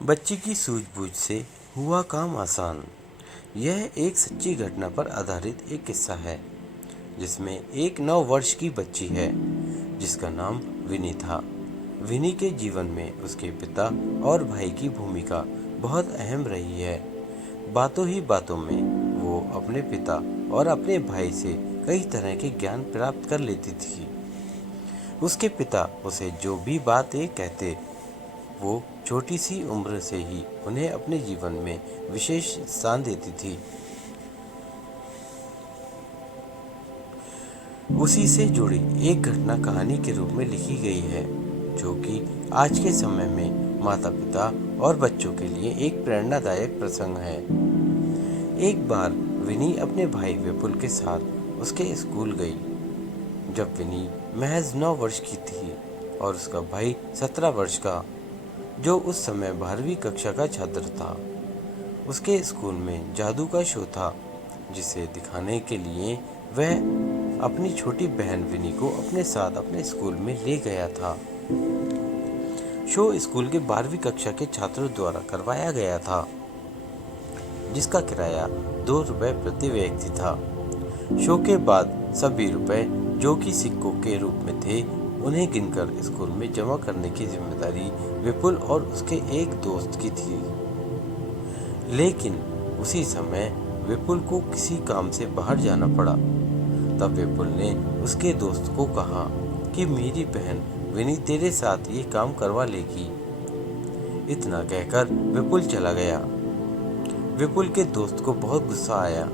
बच्चे की सूझबूझ से हुआ काम आसान। यह एक सच्ची घटना पर आधारित एक किस्सा है जिसमें एक 9 वर्ष की बच्ची है जिसका नाम विनी था। विनी के जीवन में उसके पिता और भाई की भूमिका बहुत अहम रही है। बातों ही बातों में वो अपने पिता और अपने भाई से कई तरह के ज्ञान प्राप्त कर लेती थी। उसके पिता उसे जो भी बातें कहते वो छोटी सी उम्र से ही उन्हें अपने जीवन में विशेष स्थान देती थी। उसी से जुड़ी एक घटना कहानी के रूप में लिखी गई है जो कि आज के समय में माता पिता और बच्चों के लिए एक प्रेरणादायक प्रसंग है। एक बार विनी अपने भाई विपुल के साथ उसके स्कूल गई। जब विनी महज 9 वर्ष की थी और उसका भाई 17 वर्ष का, जो उस समय 12वीं कक्षा का छात्र था। उसके स्कूल में जादू का शो था जिसे दिखाने के लिए वह अपनी छोटी बहन विनी को अपने साथ अपने स्कूल में ले गया था। शो स्कूल के 12वीं कक्षा के छात्रों द्वारा करवाया गया था जिसका किराया 2 रुपये प्रति व्यक्ति था। शो के बाद सभी रुपए जो कि सिक्कों के रूप में थे उन्हें गिनकर स्कूल में जमा करने की जिम्मेदारी विपुल और उसके एक दोस्त की थी। लेकिन उसी समय विपुल को किसी काम से बाहर जाना पड़ा। तब विपुल ने उसके दोस्त को कहा कि मेरी बहन विनी तेरे साथ ये काम करवा लेगी। इतना कहकर विपुल चला गया। विपुल के दोस्त को बहुत गुस्सा आया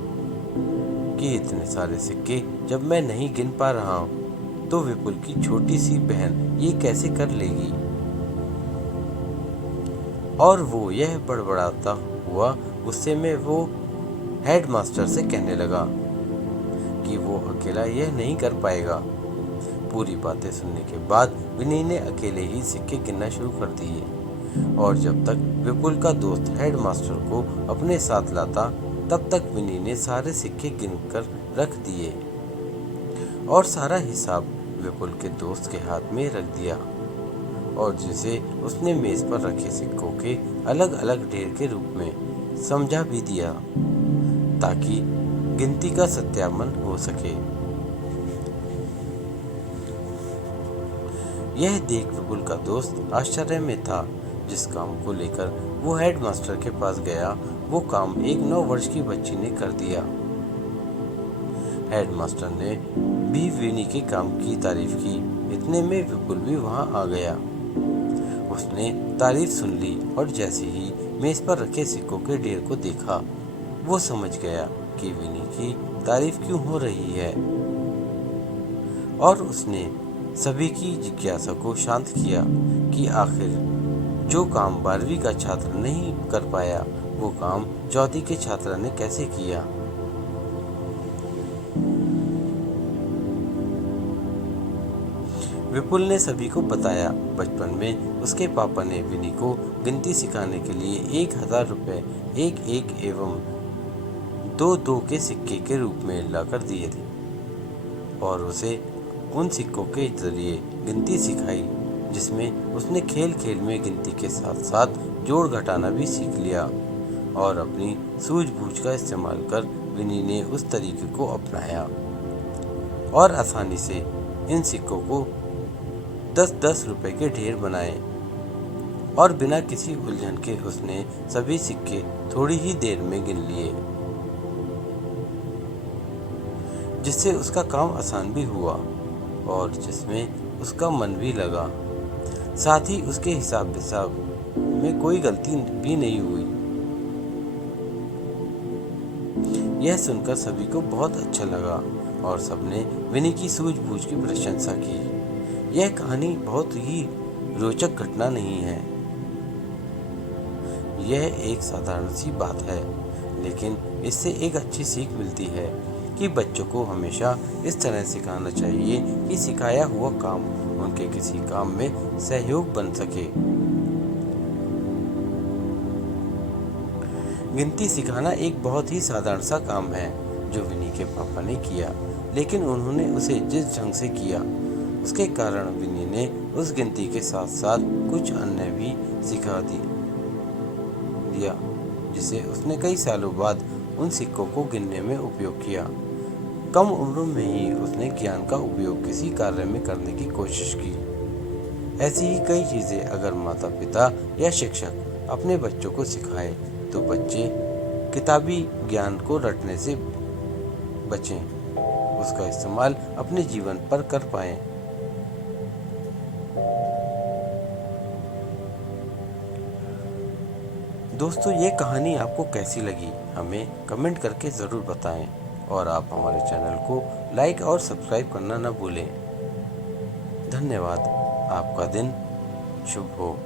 कि इतने सारे सिक्के जब मैं नहीं गिन पा रहा हूँ तो विपुल की छोटी सी बहन ये कैसे कर लेगी। और वो यह बड़बड़ाता हुआ गुस्से में वो हेडमास्टर से कहने लगा कि वो अकेला यह नहीं कर पाएगा। पूरी बातें सुनने के बाद विनी ने अकेले ही सिक्के गिनना शुरू कर दिए और जब तक विपुल का दोस्त हेडमास्टर को अपने साथ लाता तब तक विनी ने सारे सिक्के गिनकर रख दिए और सारा हिसाब विपुल के दोस्त के हाथ में रख दिया और जिसे उसने मेज पर रखे सिक्कों के अलग अलग ढेर के रूप में समझा भी दिया ताकि गिनती का सत्यापन हो सके। यह देख विपुल का दोस्त आश्चर्य में था। जिस काम को लेकर वो हेडमास्टर के पास गया वो काम एक 9 वर्ष की बच्ची ने कर दिया। हेडमास्टर ने भी विनी के काम की तारीफ की। इतने में विपुल भी वहां आ गया। उसने तारीफ सुन ली और जैसे ही मेज पर रखे सिक्कों के ढेर को देखा वो समझ गया कि विनी की तारीफ क्यों हो रही है और उसने सभी की जिज्ञासा को शांत किया कि आखिर जो काम 12वीं का छात्र नहीं कर पाया वो काम 4वीं के छात्र ने कैसे किया। विपुल ने सभी को बताया बचपन में उसके पापा ने विनी को गिनती सिखाने के लिए 1000 रुपये एक एक एवं 2 के सिक्के के रूप में लाकर दिए थे और उसे उन सिक्कों के जरिए गिनती सिखाई जिसमें उसने खेल खेल में गिनती के साथ साथ जोड़ घटाना भी सीख लिया और अपनी सूझबूझ का इस्तेमाल कर विनी ने उस तरीके को अपनाया और आसानी से इन सिक्कों को 10-10 रुपए के ढेर बनाए और बिना किसी उलझन के उसने सभी सिक्के थोड़ी ही देर में गिन लिए जिससे उसका काम आसान भी हुआ और जिसमें उसका मन भी लगा। साथ ही उसके हिसाब में कोई गलती भी नहीं हुई। यह सुनकर सभी को बहुत अच्छा लगा और सबने विनी की सूझबूझ की प्रशंसा की। यह कहानी बहुत ही रोचक घटना नहीं है। यह एक साधारण सी बात है लेकिन इससे एक अच्छी सीख मिलती है कि बच्चों को हमेशा इस तरह सिखाना चाहिए कि सिखाया हुआ काम उनके किसी काम में सहयोग बन सके। गिनती सिखाना एक बहुत ही साधारण सा काम है जो विनी के पापा ने किया, लेकिन उन्होंने उसे जिस ढंग से किया उसके कारण विनी ने उस गिनती के साथ साथ कुछ अन्य भी सिखा दी दिया, जिसे उसने कई सालों बाद उन सिक्कों को गिनने में उपयोग किया। कम उम्र में ही उसने ज्ञान का उपयोग किसी कार्य में करने की कोशिश की। ऐसी ही कई चीज़ें अगर माता पिता या शिक्षक अपने बच्चों को सिखाएं तो बच्चे किताबी ज्ञान को रटने से बचें, उसका इस्तेमाल अपने जीवन पर कर पाएं। दोस्तों, ये कहानी आपको कैसी लगी हमें कमेंट करके ज़रूर बताएं और आप हमारे चैनल को लाइक और सब्सक्राइब करना न भूलें। धन्यवाद। आपका दिन शुभ हो।